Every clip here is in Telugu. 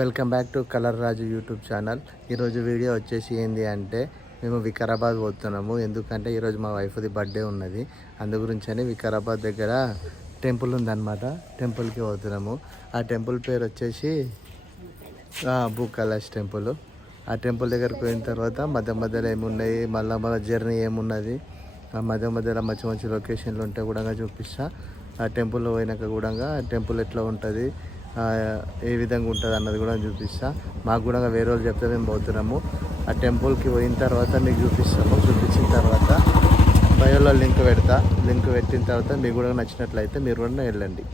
Welcome back to colour Raju YouTube channel. ఈరోజు వీడియో వచ్చేసి ఏంటి అంటే మేము వికారాబాద్ పోతున్నాము. ఎందుకంటే ఈరోజు మా వైఫ్ది బర్త్డే ఉన్నది. అందు గురించి అని వికారాబాద్ దగ్గర టెంపుల్ ఉందన్నమాట. టెంపుల్కి పోతున్నాము. ఆ టెంపుల్ పేరు వచ్చేసి భూ కైలాష్ టెంపుల్. ఆ టెంపుల్ దగ్గరికి పోయిన తర్వాత మధ్య మధ్యలో ఏమున్నాయి, మళ్ళీ మన జర్నీ ఏమున్నది, ఆ మధ్య మధ్యలో మంచి మంచి లొకేషన్లు ఉంటే కూడా చూపిస్తా. ఆ టెంపుల్లో పోయినాక కూడా టెంపుల్ ఎట్లా ఉంటుంది, ఏ విధంగా ఉంటుంది అన్నది కూడా చూపిస్తా. మాకు కూడా వేరే వాళ్ళు చెప్తే మేము పోతున్నాము. ఆ టెంపుల్కి పోయిన తర్వాత మీకు చూపిస్తాము. చూపించిన తర్వాత బయోలో లింక్ పెడతా. లింక్ పెట్టిన తర్వాత మీకు కూడా నచ్చినట్లయితే మీరు కూడా వెళ్ళండి.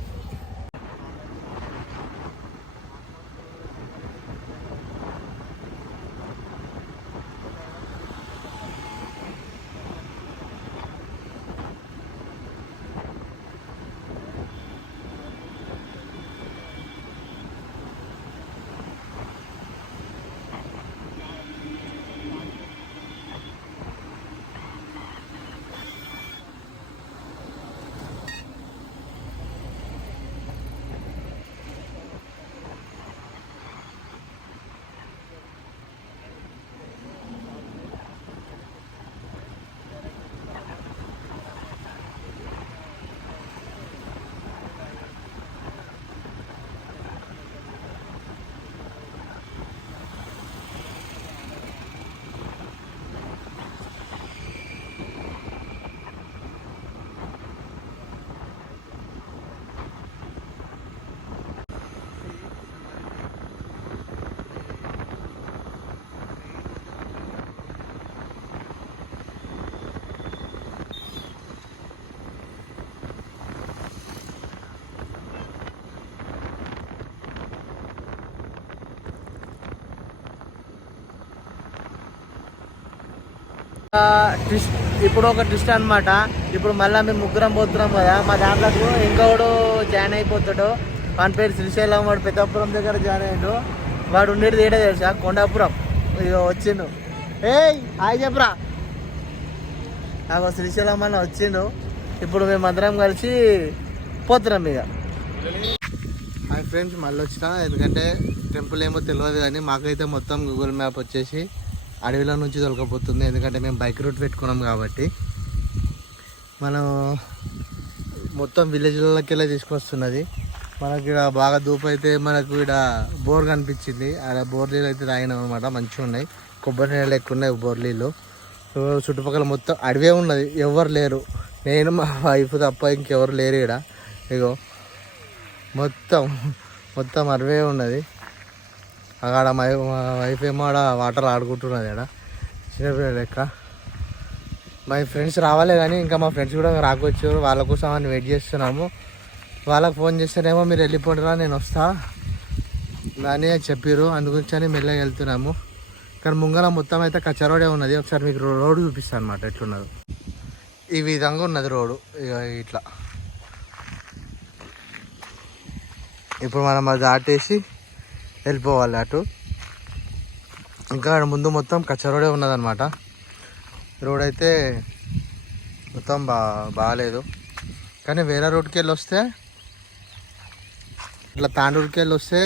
ట్విస్ట్ ఇప్పుడు ఒక ట్విస్ట్ అనమాట. ఇప్పుడు మళ్ళీ మేము ముగ్గురం పోతున్నాం కదా, మా దాంట్లోకి ఇంకోడు జాయిన్ అయిపోతాడు. వాని పేరు శ్రీశైలం. వాడు పెద్దాపురం దగ్గర జాయిన్ అయ్యాడు. వాడు ఉండేది ఏడా తెలుసా, కొండాపురం. ఇక వచ్చిండు. ఏయ్ హాయ్ చెప్పరా. నాకు శ్రీశైలం అని వచ్చిండు. ఇప్పుడు మేమందరం కలిసి పోతున్నాం ఇక. హాయ్ ఫ్రెండ్స్, మళ్ళీ వచ్చిన. ఎందుకంటే టెంపుల్ ఏమో తెలియదు కానీ మాకైతే మొత్తం గూగుల్ మ్యాప్ వచ్చేసి అడవిలో నుంచి దొరకపోతుంది. ఎందుకంటే మేము బైక్ రూట్ పెట్టుకున్నాం కాబట్టి మనం మొత్తం విలేజ్లకి వెళ్ళి తీసుకొస్తున్నది. మనకి ఇక్కడ బాగా దూపు అయితే మనకు ఇక్కడ బోర్ కనిపించింది. అలా బోర్ నీళ్ళు అయితే తాగినాం అనమాట. మంచిగా ఉన్నాయి, కొబ్బరి నీళ్ళు ఎక్కువ ఉన్నాయి బోర్ నీళ్ళు. చుట్టుపక్కల మొత్తం అడవే ఉన్నది, ఎవరు లేరు. నేను మా వైఫ్ తప్ప ఇంకెవరు లేరు ఇక్కడ. ఇగో మొత్తం అడవే ఉన్నది. అక్కడ మా వైఫ్ ఏమో ఆడ వాటర్ ఆడుకుంటున్నది. ఆడ చిన్నపిల్లల లెక్క. మా ఫ్రెండ్స్ రావాలే కానీ ఇంకా మా ఫ్రెండ్స్ కూడా రాకొచ్చారు. వాళ్ళ కోసం అని వెయిట్ చేస్తున్నాము. వాళ్ళకి ఫోన్ చేస్తేనేమో మీరు వెళ్ళిపోండిరా నేను వస్తా అని చెప్పారు. అందుగురించి అని మెల్లగా వెళ్తున్నాము. కానీ ముంగల మొత్తం అయితే కచ్చరోడే ఉన్నది. ఒకసారి మీకు రోడ్డు చూపిస్తాను అనమాట ఎట్లున్నది. ఈ విధంగా ఉన్నది రోడ్డు. ఇక ఇట్లా ఇప్పుడు మనం అది దాటేసి వెళ్ళిపోవాలి అటు. ఇంకా ముందు మొత్తం కచ్చా రోడే ఉన్నదన్నమాట. రోడ్ అయితే మొత్తం బాగాలేదు. కానీ వేరే రోడ్కి వెళ్ళి వస్తే ఇట్లా తాండూరుకి వెళ్ళి వస్తే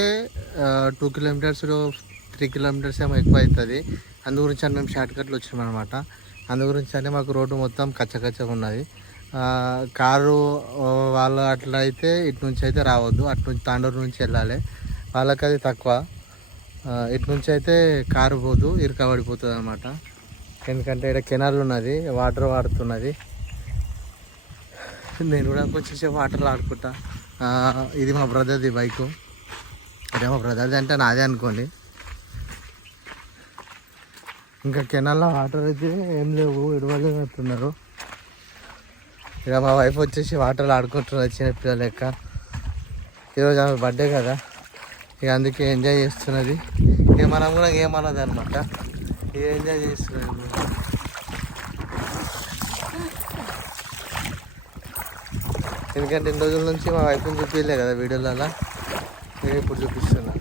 2 కిలోమీటర్స్ 3 కిలోమీటర్స్ ఏమో ఎక్కువ అవుతుంది. అందు గురించి అని మేము షార్ట్ కట్లు వచ్చినాం అనమాట. అందు గురించి అని మాకు రోడ్డు మొత్తం కచ్చగా ఉన్నది. కారు వాళ్ళు అట్లా అయితే ఇటు నుంచి అయితే రావద్దు, అటు నుంచి తాండూరు నుంచి వెళ్ళాలి. వాళ్ళకి అది తక్కువ. ఇటు నుంచి అయితే కారు పోదు, ఇరుకబడిపోతుంది అనమాట. ఎందుకంటే ఇక్కడ కెనాల్ ఉన్నది, వాటర్ వాడుతున్నది. నేను కూడా కొంచెం సేపు వాటర్లో ఆడుకుంటా. ఇది మా బ్రదర్ది బైకు. అదే మా బ్రదర్ది అంటే నాదే అనుకోండి. ఇంకా కెనాల్లో వాటర్ అయితే ఏం లేవు, ఇడవలు పెడుతున్నారు. ఇక మా వైఫ్ వచ్చేసి వాటర్లో ఆడుకుంటున్నారు చిన్నపిల్లల లెక్క. ఈరోజు ఆమె బర్త్డే కదా, ఇక అందుకే ఎంజాయ్ చేస్తున్నది. ఇక మనం కూడా ఏమన్నది అనమాట, ఇక ఎంజాయ్ చేస్తున్నది. ఎందుకంటే 2 రోజుల నుంచి మా వైఫ్ని చూపించలే కదా వీడియోలలో, నేను ఇప్పుడు చూపిస్తున్నా.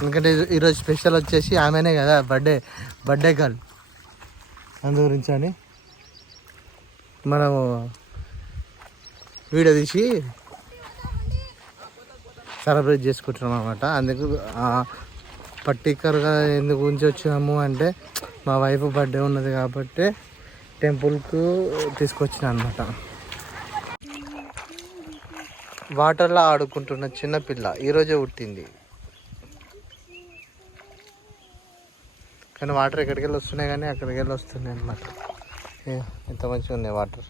ఎందుకంటే ఈరోజు స్పెషల్ వచ్చేసి ఆమెనే కదా, బర్త్డే గర్ల్. అందు గురించి అని మనము వీడియో తీసి సెలబ్రేట్ చేసుకుంటున్నాం అనమాట. అందుకు పర్టికులర్గా ఎందుకు గురించి వచ్చినాము అంటే మా వైఫ్ బర్త్డే ఉన్నది కాబట్టి టెంపుల్కు తీసుకొచ్చిన అనమాట. వాటర్లో ఆడుకుంటున్న చిన్నపిల్ల ఈరోజే పుట్టింది. కానీ వాటర్ ఎక్కడికి వెళ్ళి వస్తున్నాయి కానీ అక్కడికి వెళ్ళి వస్తున్నాయి అనమాట. ఎంత మంచిగా ఉన్నాయి వాటర్.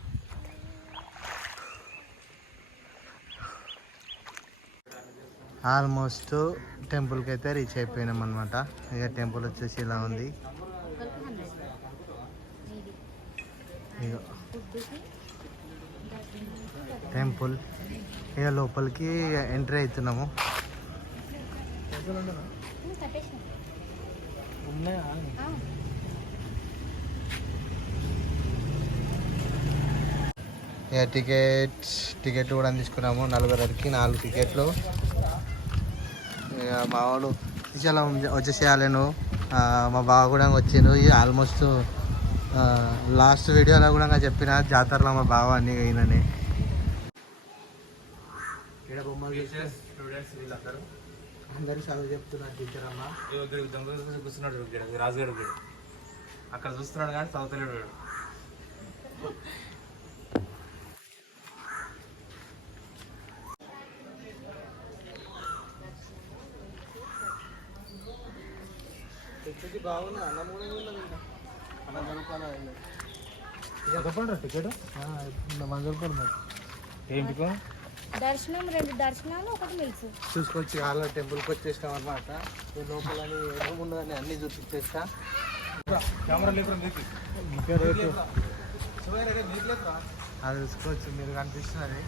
ఆల్మోస్ట్ టెంపుల్కి అయితే రీచ్ అయిపోయినాం అనమాట. ఇక టెంపుల్ వచ్చేసి ఇలా ఉంది. ఇక టెంపుల్ ఇక లోపలికి ఎంట్రీ అవుతున్నాము. ఇక టికెట్ కూడా తీసుకున్నాము. 4 టికెట్లు. ఇక మా వాడు చాలా వచ్చేసేయాలను. మా బావ కూడా వచ్చిండు. ఆల్మోస్ట్ లాస్ట్ వీడియోలో కూడా చెప్పిన జాతరలో మా బావ అన్ని అయినని. ఇక్కడ బొమ్మలు వీళ్ళందరూ అందరూ చదువు చెప్తున్నారు టీచర్ అమ్మ. కూర్చున్నాడు రాజుగాడు అక్కడ చూస్తున్నాడు కానీ చదువుతలేడు. బాగున్నా అన్నం కూడా చెప్పండి టికెట్ 100 రూపాయలు మరి. ఏంటికో దర్శనం 2 దర్శనాలు 1 మిల్స్ చూసుకొచ్చి వాళ్ళ టెంపుల్కి వచ్చేసాం అనమాట. లోపల ఏముండదని అన్నీ చూపించేస్తా. అది చూసుకోవచ్చు మీరు కనిపిస్తున్నది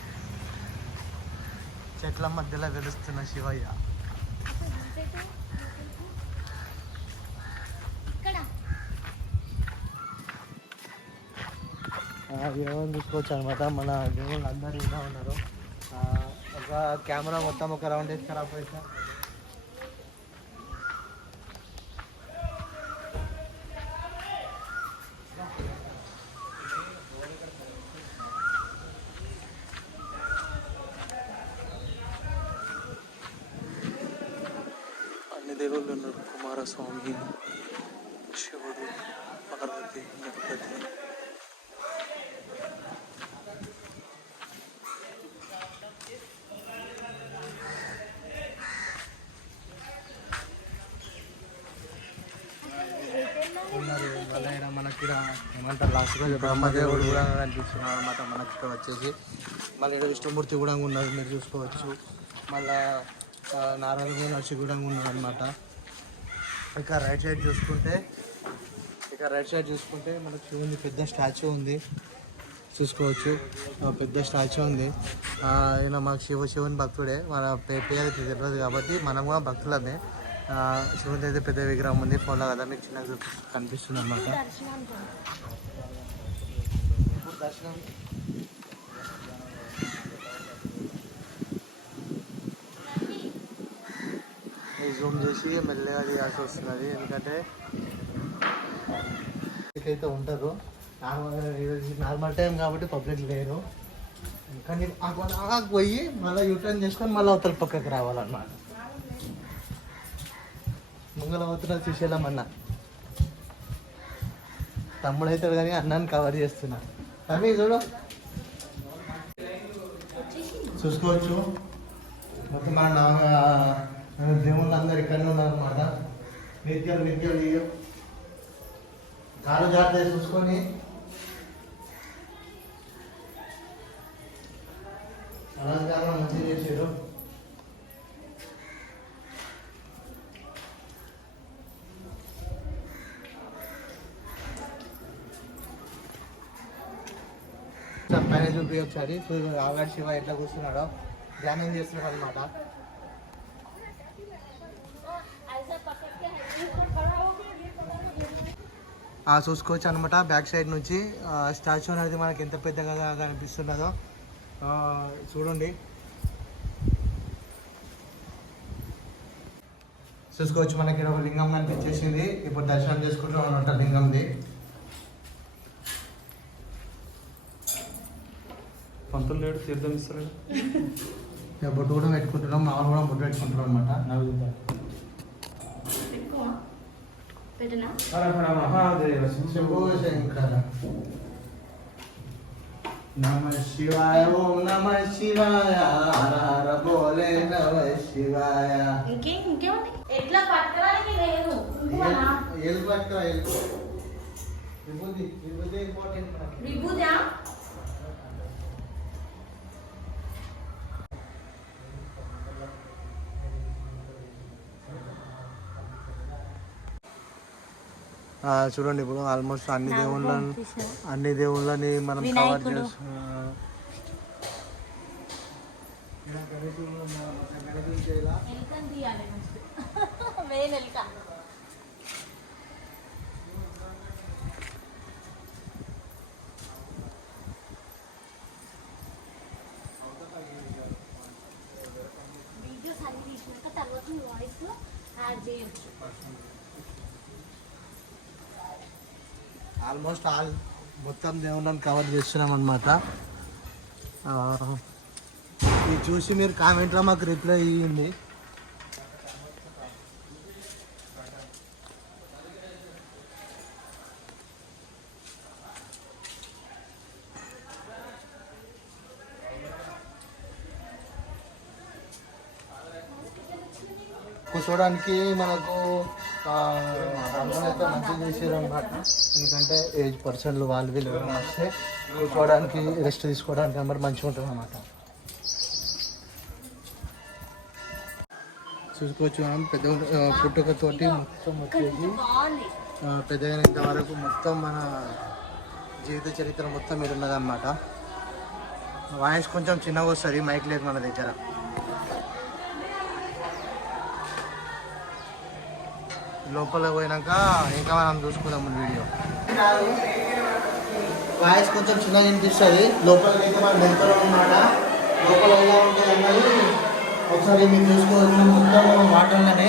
చెట్ల మధ్యలో వెలుస్తున్న శివయ్య. దేవుని చూసుకోవచ్చు అనమాట. మన దేవుళ్ళు అందరూ ఇలా ఉన్నారు. ఒక కెమెరా మొత్తం ఒక రౌండ్ వేసి ఖరాబ్ అయితా. అన్ని దేవుళ్ళు ఉన్నారు. కుమారస్వామి, శివుడు, పార్వతి, గణపతి. మనకి ఇక్కడ ఏమంటారు లాస్ట్ రోజు బ్రహ్మదేవుడు కూడా కనిపిస్తున్నాడు అనమాట. మనకి ఇక్కడ వచ్చేసి మళ్ళీ ఇక్కడ విష్ణుమూర్తి కూడా ఉన్నారు మీరు చూసుకోవచ్చు. మళ్ళా నారాయణ నర్సి కూడా ఉన్నాడు అనమాట. ఇక రైట్ సైడ్ చూసుకుంటే మనకు శివుని పెద్ద స్టాచ్యూ ఉంది చూసుకోవచ్చు. పెద్ద స్టాచ్యూ ఉంది. ఈయన మాకు శివుని భక్తుడే. మన పేరు అయితే తెలియదు కాబట్టి మనం కూడా భక్తులమే. శివుని అయితే పెద్ద విగ్రహం ఉంది. ఫోన్లో కదా మీకు చిన్నగా కనిపిస్తుంది అన్నమాట. దర్శనం జూమ్ చేసి మెల్లగా తీయాల్సి వస్తున్నది. ఎందుకంటే అయితే ఉంటారు నార్మల్ టైం కాబట్టి పబ్లిక్ లేరు. కానీ పోయి మళ్ళీ యూటర్న్ చేసుకొని మళ్ళీ అవతల పక్కకి రావాలన్నమాట. మంగళవతున్న శ్రీశైలం అన్న తమ్ముడు అవుతాడు కానీ అన్నాన్ని కవర్ చేస్తున్నా. తమ్మి చూసుకోవచ్చు మొత్తం మా దేవుళ్ళు అందరు ఇక్కడనే ఉన్నారనమాట. నిత్యం కాలు జాగ్రత్త చూసుకొని అలంకారం మంచిగా చేశారు. పైన చూపి ఒకసారి ఆగాడు శివ ఎట్లా కూర్చున్నాడో ధ్యానం చేస్తున్నాడు అనమాట. చూసుకోవచ్చు అనమాట. బ్యాక్ సైడ్ నుంచి స్టాచ్యూ అనేది మనకి ఎంత పెద్దగా కనిపిస్తున్నదో చూడండి. చూసుకోవచ్చు మనకి ఇక్కడ ఒక లింగం కనిపించేసింది. ఇప్పుడు దర్శనం చేసుకుంటాం అనమాట లింగంది. పంతులు లేడు తీర్థం ఇస్తాడు. బొట్టు కూడా పెట్టుకుంటున్నాం, మామూలు కూడా బొట్టు పెట్టుకుంటున్నాం అనమాట. శంభో శంకర నమ శివాయ, ఓం నమ శివాయ, హర హర బోలే నమ శివాయ. ఇంకేముంది ఎట్లా పట్టుకోవడానికి లేదు ఎల్ పట్టుకరా, ఎల్ విభూతి, విభూతి ఇంపార్టెంట్. విభూదా చూడండి, ఇప్పుడు ఆల్మోస్ట్ అన్ని దేవుళ్ళని మనం కవర్ చేస్తున్నాం. వీడియోస్ అన్ని తీసినాక తర్వాత వాయిస్ యాడ్ చేయొచ్చు. ఆల్మోస్ట్ మొత్తం దేవుళ్ళని కవర్ చేస్తున్నాం అనమాట. ఇది చూసి మీరు కామెంట్లో మాకు రిప్లై ఇవ్వండి. కూర్చోడానికి మనకు అయితే మంచిగా చేసారు అనమాట. ఎందుకంటే ఏజ్ పర్సన్లు వాళ్ళు వీళ్ళు వస్తే కూర్చోవడానికి, రెస్ట్ తీసుకోవడానికి నెంబర్ మంచిగా ఉంటుంది అన్నమాట. చూసుకోవచ్చు మనం పెద్ద పుట్టుకతోటి మొత్తం వచ్చేది పెద్దగైనంత వరకు మొత్తం మన జీవిత చరిత్ర మొత్తం మీరు ఉన్నదన్నమాట. వాయిస్ కొంచెం చిన్నగా వస్తుంది, మైక్ లేదు మన దగ్గర. లోపలికి పోయినాక ఇంకా మనం చూసుకుందాం వీడియో. వాయిస్ కొంచెం చిన్నగా వినిపిస్తుంది, లోపలికి అయితే మనం వెళ్తాం అన్నమాట. లోపల ఎలా ఉంటుంది అన్నది ఒకసారి మీరు చూసుకోవచ్చు. మొత్తం వాటర్లోనే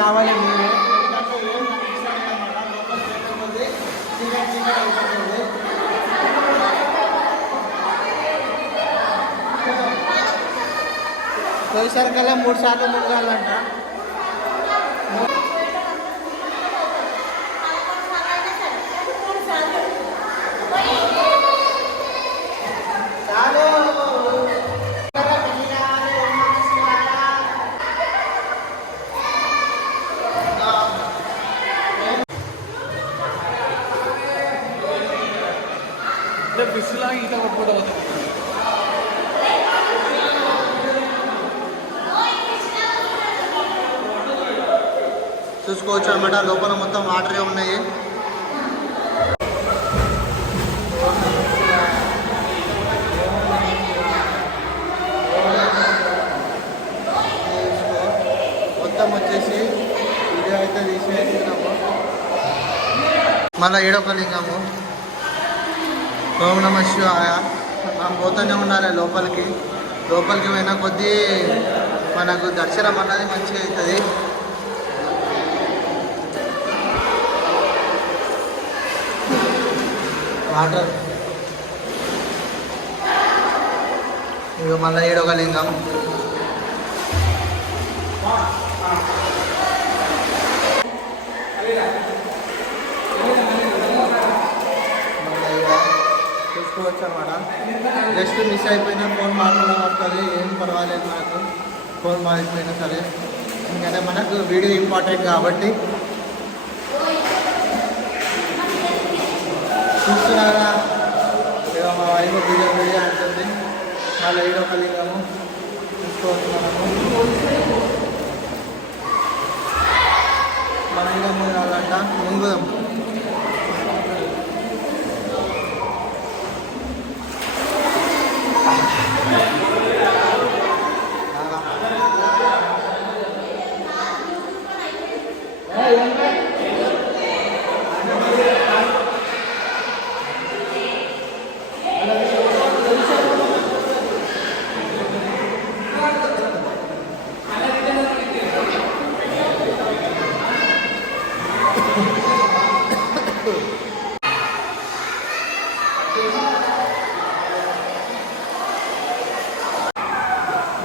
రావాలి. పోయేసరి కల్లా 3 సార్లు మునగాలంట. ఈత కొట్టుకోవడం చూసుకోవచ్చు అన్నమాట. లోపల మొత్తం వాటరే ఉన్నాయి. మొత్తం వచ్చేసి వీడియో అయితే తీసేసినాము. మళ్ళీ ఏడొక లింగము, ఓం నమ శివాయ. మనం పోతూనే ఉండాలి లోపలికి. లోపలికి పోయిన కొద్దీ మనకు దర్శనం అన్నది మంచిగా అవుతుంది. వాటర్ ఇక మళ్ళీ ఏడొక లింగం. జస్ట్ మిస్ అయిపోయినా ఫోన్ మాట్లాడడం వస్తుంది, ఏం పర్వాలేదు మనకు ఫోన్ మారిపోయినా సరే, ఎందుకంటే మనకు వీడియో ఇంపార్టెంట్ కాబట్టి. చూస్తున్నారా ఇక మా వైపు వీడియో అంటుంది, మళ్ళీ వీడియో కలిగాము చూసుకోవస్తున్నాము. మన ఇంకా ముందంట ముంగుదాం.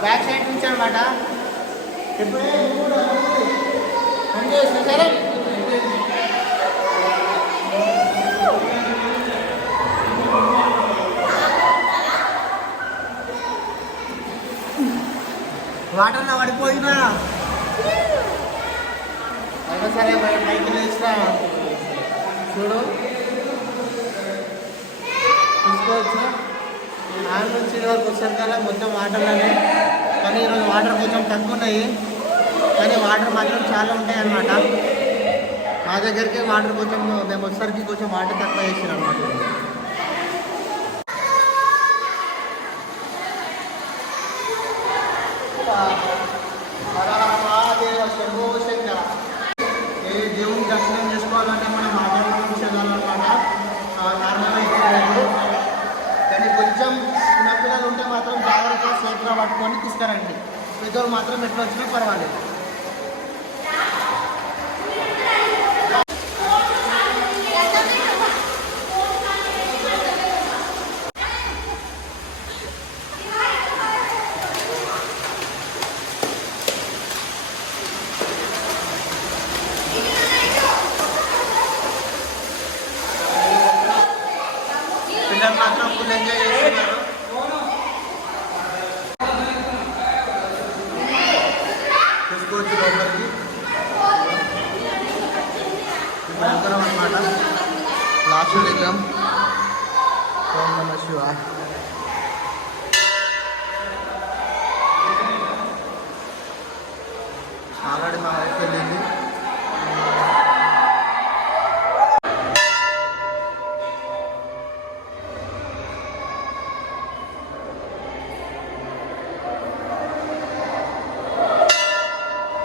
బ్యాక్ సైడ్ నుంచి అనమాట. ఎప్పుడే సరే వాటర్లో పడిపోయినా అయినా సరే బయటకు వేసినా చూడు చూసుకోవచ్చు. ఆడ నుంచి వరకు వచ్చారు కదా మొత్తం వాటర్లోనే, కానీ ఈరోజు వాటర్ కొంచెం తక్కువ ఉన్నాయి, కానీ వాటర్ మాత్రం చాలా ఉంటాయి అన్నమాట. మా దగ్గరికి వాటర్ కొంచెం మేము వచ్చేసరికి కొంచెం వాటర్ తక్కువ వేసారు అన్నమాట. ఏ దేవుని దర్శనం చేసుకోవాలంటే మనం మాట్లాడుకోవాలన్నమాట. నార్మల్గా అయిపోలేదు, కానీ కొంచెం చిన్నపిల్లలు ఉంటే మాత్రం జాగ్రత్తగా సేఫ్గా పట్టుకొని తీసుకురండి. పెద్దోళ్ళు మాత్రం ఎట్లా వచ్చినా పర్వాలేదు. పిల్లలు మాత్రం ఫుల్ ఎంజాయ్ చేస్తున్నారు. చూసుకోవచ్చు లోపలికి భయంకరం అనమాట. లాస్ట్ లింగం ఓం నమః శివాయ. ఆల్రెడీ మా వైపు వెళ్ళింది.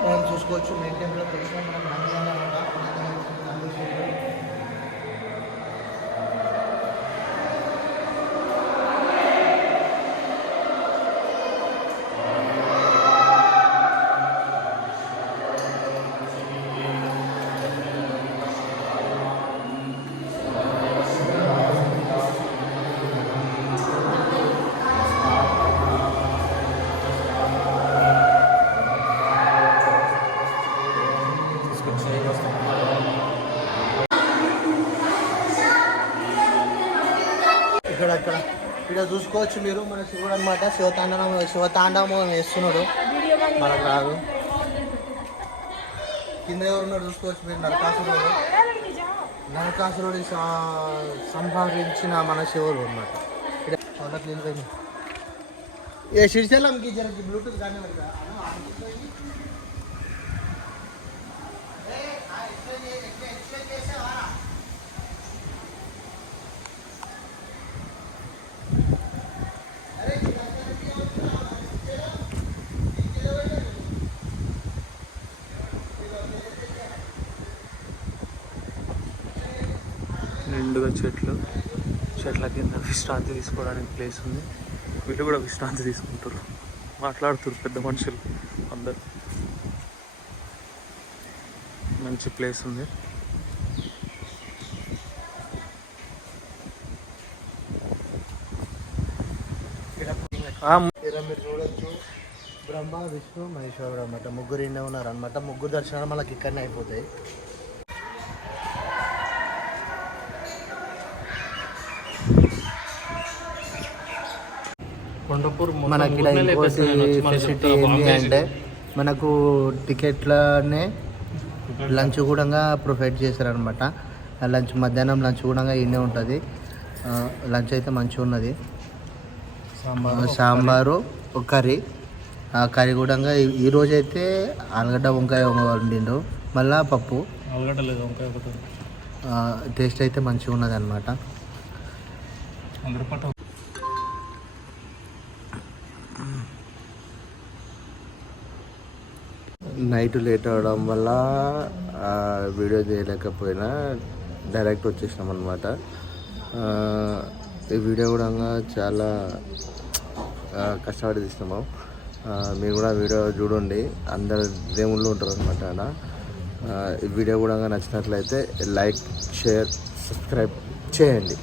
మనం చూసుకోవచ్చు మెయిన్ టైంలో తెలిసిన మనం ఇక్కడ ఇక్కడ చూసుకోవచ్చు మీరు మన శివుడు అనమాట. శివతాండవం వేస్తున్నాడు, మనకు రాదు. కింద ఎవరున్నాడు చూసుకోవచ్చు మీరు, నరకాసురుడు సంహరించిన మన శివుడు అనమాట. ఏ శ్రీశైలంకి జరగకి బ్లూటూత్ కానీ నిండుగా చెట్ల కింద విశ్రాంతి తీసుకోవడానికి ప్లేస్ ఉంది. వీళ్ళు కూడా విశ్రాంతి తీసుకుంటారు, మాట్లాడుతారు పెద్ద మనుషులు అందరు. మంచి ప్లేస్ ఉంది. మీరు చూడొచ్చు బ్రహ్మ విష్ణు మహేశ్వరుడు అనమాట. ముగ్గురు ఇండే ఉన్నారు అనమాట. ముగ్గురు దర్శనాలు మనకి ఇక్కడనే అయిపోతాయి. పండపూర్ మనకి ఇక్కడ ఇంకోటి ఫెసిలిటీ ఏంటి అంటే మనకు టికెట్లనే లంచ్ కూడా ప్రొవైడ్ చేశారనమాట. లంచ్ మధ్యాహ్నం లంచ్ కూడా ఈయనే ఉంటుంది. లంచ్ అయితే మంచిగా ఉన్నది. సాంబారు కర్రీ, కర్రీ కూడా ఈరోజు అయితే ఆలుగడ్డ వంకాయ వండిండు, మళ్ళా పప్పు. ఆలుగడ్డ లేదు, వంకాయ ఒకటి. టేస్ట్ అయితే మంచిగా ఉన్నది అనమాట. నైట్ లేట్ అవడం వల్ల వీడియో చేయలేకపోయినా డైరెక్ట్ వచ్చేసినాం అనమాట. ఈ వీడియో కూడా చాలా కష్టపడి తీస్తున్నాము. మీరు కూడా వీడియో చూడండి, అందరు దేవుళ్ళు ఉంటారు అనమాట అలా. ఈ వీడియో కూడా నచ్చినట్లయితే లైక్, షేర్, సబ్స్క్రైబ్ చేయండి.